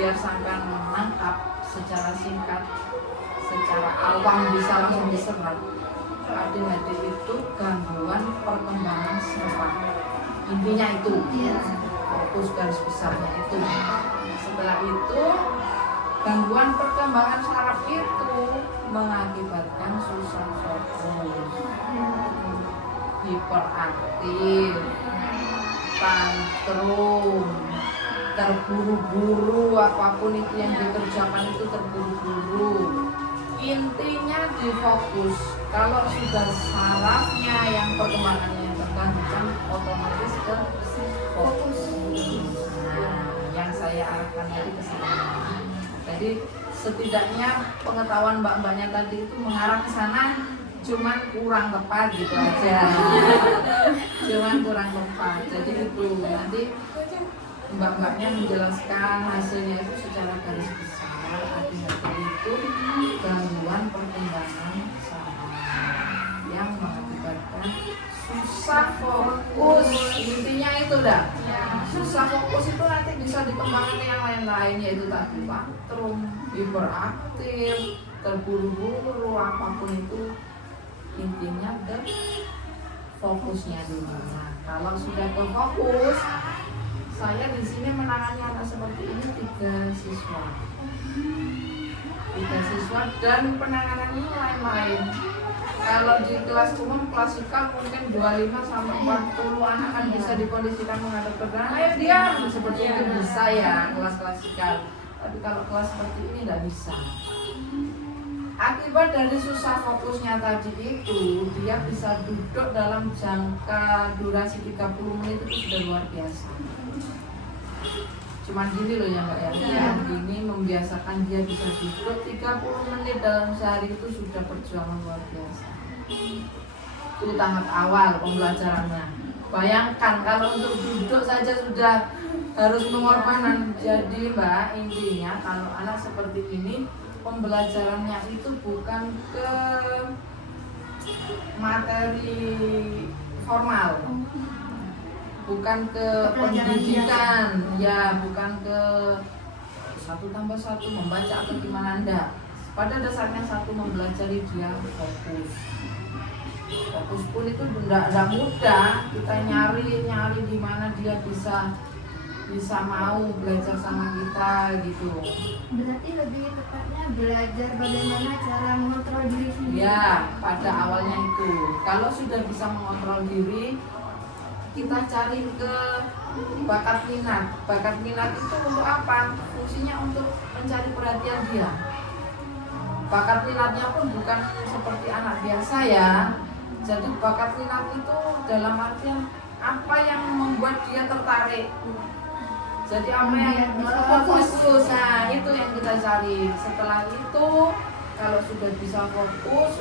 biar sampai menangkap secara singkat, secara awam bisa langsung diserap. ADHD itu gangguan perkembangan saraf. Intinya itu, fokus garis besarnya itu. Setelah itu, gangguan perkembangan saraf itu mengakibatkan susah fokus, hiperaktif, tantrum, terburu-buru, apapun itu yang dikerjakan itu terburu-buru. Intinya difokus. Kalau sudah sarafnya yang perkembangannya terganggu, kan otomatis ke fokus. Nah, yang saya arahkan tadi ke sana. Jadi setidaknya pengetahuan mbak-mbaknya tadi itu mengarah ke sana, cuman kurang tepat gitu aja. Cuman kurang tepat. Jadi itu nanti mbak-mbaknya menjelaskan hasilnya itu secara garis besar. ADHD itu gangguan perkembangan saraf yang mengakibatkan susah fokus. Intinya itu dah. Susah fokus itu nanti bisa dikembangkan yang lain-lain, yaitu tadi tantrum, hiperaktif, terburu-buru, apapun itu. Intinya ke fokusnya dulu. Nah, kalau sudah ke fokus, saya di sini menangani anak seperti ini 3 siswa. 3 siswa dan penanganannya lain-lain. Kalau di kelas umum klasikal mungkin 25 sampai 40 anak kan bisa dikondisikan menghadap ke belakang. Ayo diam, seperti itu bisa ya kelas klasikal. Tapi kalau kelas seperti ini tidak bisa. Akibat dari susah fokusnya tadi itu, dia bisa duduk dalam jangka durasi 30 menit itu sudah luar biasa. Cuman gini loh ya Mbak ya, gini membiasakan dia bisa duduk 30 menit dalam sehari itu sudah perjuangan luar biasa. Itu tahap awal pembelajarannya. Bayangkan kalau untuk duduk saja sudah harus mengorbankan. Jadi Mbak, intinya kalau anak seperti ini pembelajarannya itu bukan ke materi formal, bukan ke pendidikan, ya bukan ke 1+1 membaca atau gimana, enggak. Pada dasarnya satu mempelajari dia fokus. Fokus pun itu enggak mudah. Kita nyari di mana dia bisa mau belajar sama kita gitu. Berarti lebih tepatnya belajar bagaimana cara mengontrol diri sendiri. Ya, pada awalnya itu. Kalau sudah bisa mengontrol diri, kita cari ke bakat minat. Bakat minat itu untuk apa? Fungsinya untuk mencari perhatian dia. Bakat minatnya pun bukan seperti anak biasa ya. Jadi bakat minat itu dalam artian apa yang membuat dia tertarik. Jadi apa yang fokus, nah itu yang kita cari. Setelah itu kalau sudah bisa fokus,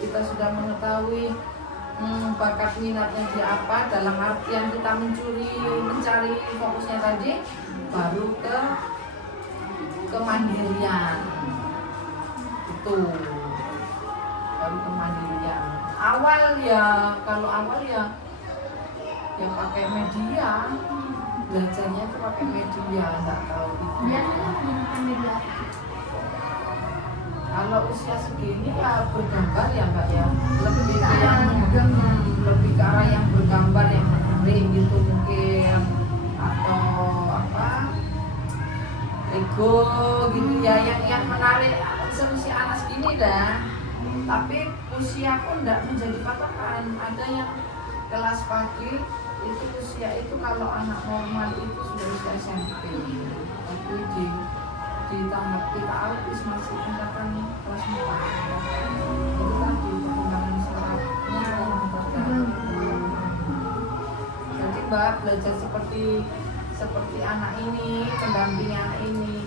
kita sudah mengetahui bakat minatnya dia apa, dalam artian kita mencari fokusnya tadi, baru ke kemandirian. Itu baru kemandirian. Kalau awal ya pakai media. Belajarnya itu pakai media, nggak tahu itu. Kalau usia segini ya bergambar ya Mbak ya, lebih ke lebih ke arah yang bergambar yang menarik gitu mungkin, atau Lego gitu ya, yang menarik seusia anak segini dah. Tapi usia pun tidak menjadi patokan. Ada yang kelas pagi itu usia itu kalau anak normal itu sudah usia SMP, tapi di tahap kita autis masih tingkatan kelas 4. Itu tadi perkembangan sarafnya yang terganggu. Jadi Mbak belajar seperti anak ini, pendamping anak ini,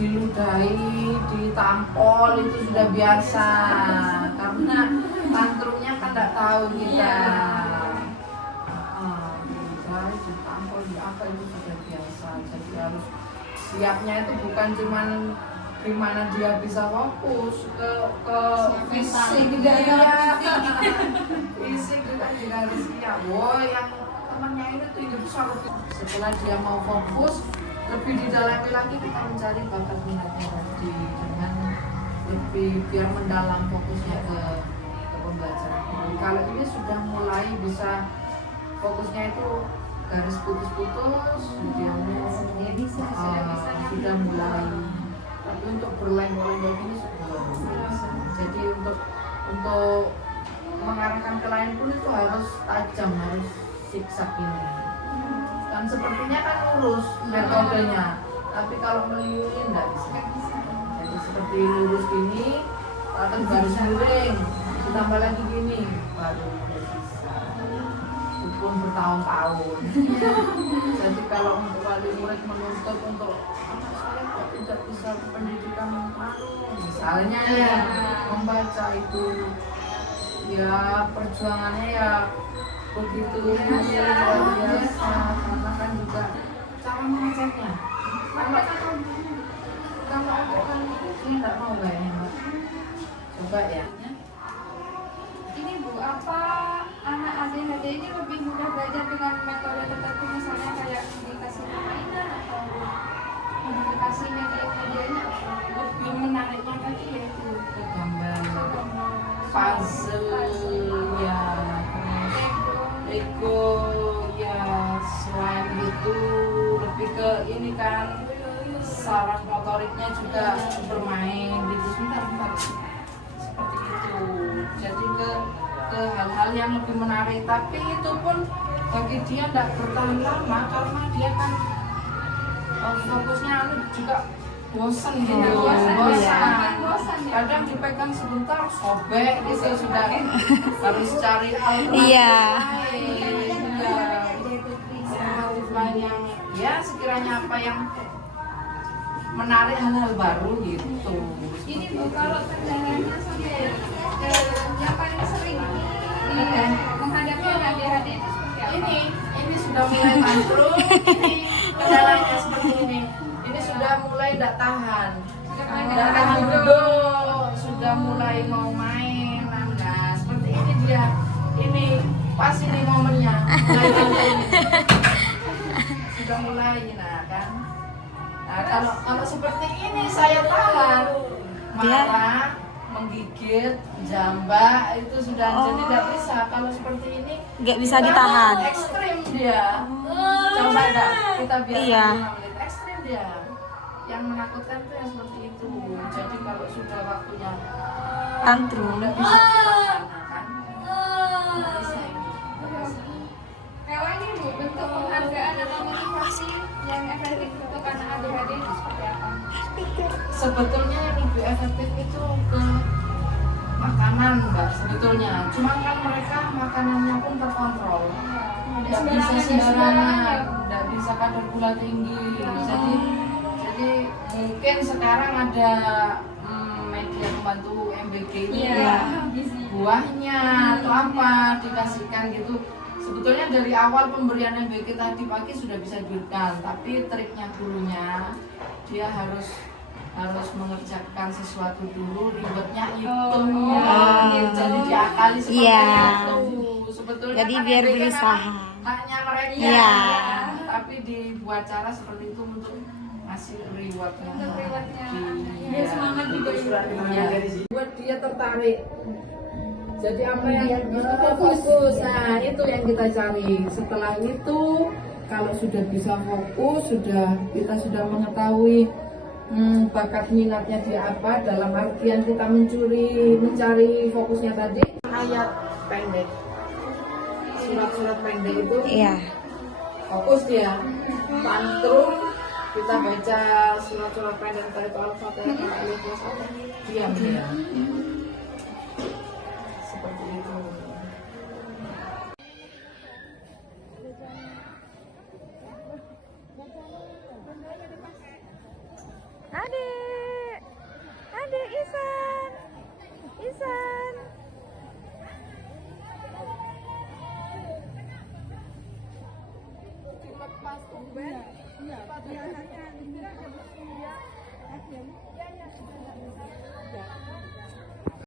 diludahi, ditampol itu sudah biasa, karena tantrumnya kan tidak tahu kita. Ditampol di apa itu sudah biasa. Jadi harus siapnya itu bukan cuman gimana dia bisa fokus ke fisik juga ya. Fisik juga harus siap. Yang temannya ini tinggi besar. Setelah dia mau fokus, lebih didalami lagi kita mencari bakat minatnya tadi dengan lebih biar mendalam fokusnya ke pembelajaran. Kalau ini sudah mulai bisa fokusnya itu garis putus-putus, Ya bisa, sudah mulai. Tapi untuk berlenggak-lenggok ini sudah bisa. Jadi untuk mengarahkan ke lain pun itu harus tajam, harus zigzag ini. Kan sepertinya kan lurus metodenya, tapi kalau meliurin nggak bisa. Jadi seperti lurus gini, atau garis miring, ditambah lagi gini, baru bisa. Walaupun bertahun-tahun. Jadi kalau untuk wali murid menuntut untuk anak saya kok tidak bisa pendidikan yang misalnya ya membaca itu, ya perjuangannya ya begitu luar biasa, karena kan juga cara mengeceknya. Kalau untuk kan ini nggak mau kayaknya Mbak. Coba ya. Ini Bu, apa anak ADHD ini lebih mudah belajar dengan metode tertentu, misalnya kayak dikasih mainan atau dikasih media-medianya, Lebih menariknya tadi yaitu gambar, puzzle ya, Lego ya, selain itu lebih ke ini kan saraf motoriknya juga bermain gitu, sebentar seperti itu. Jadi ke hal-hal yang lebih menarik, tapi itu pun bagi dia tidak bertahan lama karena dia kan fokusnya juga bosan gitu. bosan ya. Kadang dipegang sebentar sobek gitu, sudah harus cari alternatif Iya. alternatif lain yang ya sekiranya apa yang menarik, hal-hal baru gitu. Ini Bu, kalau kendalanya sampai yang paling sering menghadapi anak ADHD itu seperti apa? Ini sudah mulai tantrum, ini kendalanya seperti ini sudah mulai tidak tahan, tidak tahan duduk, sudah mulai mau main. Nah seperti ini dia, ini pas ini momennya mulai tantrum. Sudah mulai, nah kan. Nah kalau seperti ini saya tahan, marah, menggigit, jambak itu sudah jadi tidak bisa. Kalau seperti ini Nggak bisa ditahan. Ekstrim dia. Coba dah kita biarkan Iya. 5 menit. Ekstrim dia. Yang menakutkan tuh yang seperti itu. Jadi kalau sudah waktunya Tantrum. tidak bisa ditahan, kan? Nggak bisa ini. Kalau ini Bu, bentuk penghargaan atau motivasi yang efektif untuk anak ADHD itu seperti apa? Sebetulnya yang lebih efektif itu ke makanan Mbak sebetulnya. Cuma kan mereka makanannya pun terkontrol. Tidak bisa sembarangan, tidak bisa kadar gula tinggi. Jadi mungkin sekarang ada media pembantu MBG ini buahnya atau apa dikasihkan gitu. Sebetulnya dari awal pemberian MBG tadi pagi sudah bisa diberikan, tapi triknya gurunya dia harus mengerjakan sesuatu dulu, ribetnya itu jadi diakali seperti itu. Sebetulnya Jadi kan biar MBG berusaha. kan haknya mereka, Iya. tapi dibuat cara seperti itu untuk ngasih rewardnya. Untuk rewardnya. Biar semangat juga buat dia tertarik. Jadi apa yang fokus, nah itu yang kita cari. Setelah itu kalau sudah bisa fokus, kita sudah mengetahui bakat minatnya dia apa, dalam artian kita mencari fokusnya tadi. Ayat pendek, surat-surat pendek itu Iya. fokus dia. Tantrum, kita baca surat-surat pendek entah itu Al-Fatihah, Alif Wasallam, diam dia. Seperti itu. Adik.